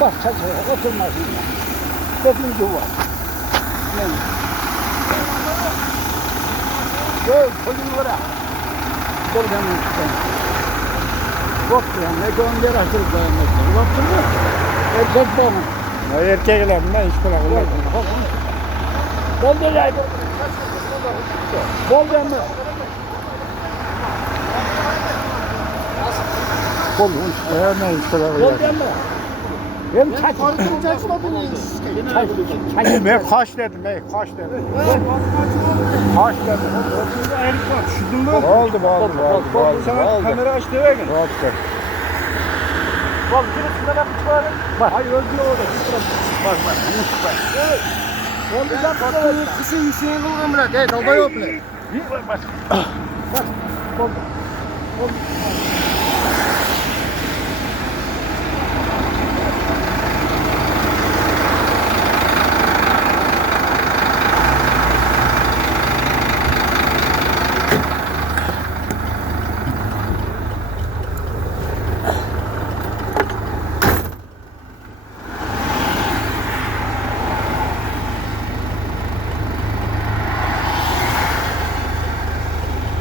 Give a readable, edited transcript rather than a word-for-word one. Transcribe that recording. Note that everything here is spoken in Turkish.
Bak çaçaya oturmasın. Dediğim gibi var. Yani. Yok, çocuklara. Buradan sen. Yoktu ya, ne gönder açılıp dayanmakta. Baktın mı? Erkek bana. Ya erkeklerin ne iş bırakırlar? Bol da yaydı. Bol da mı? Bol mu? Ne iş bırakırlar? Bol da mı? Hem çaçmadınız. Ben kaç dedim, kaç dedim. Kaç dedim. Şudun mu? Oldu. Sana kamera aç deve gel. Oldu. Bak, şurasında bak, çıkarın. Bak. Hayır, öldü orada. Bak. Evet. Oldu da kısa Hüseyin Kılgın bırak. Dalba yok bile. Bak. Oldu.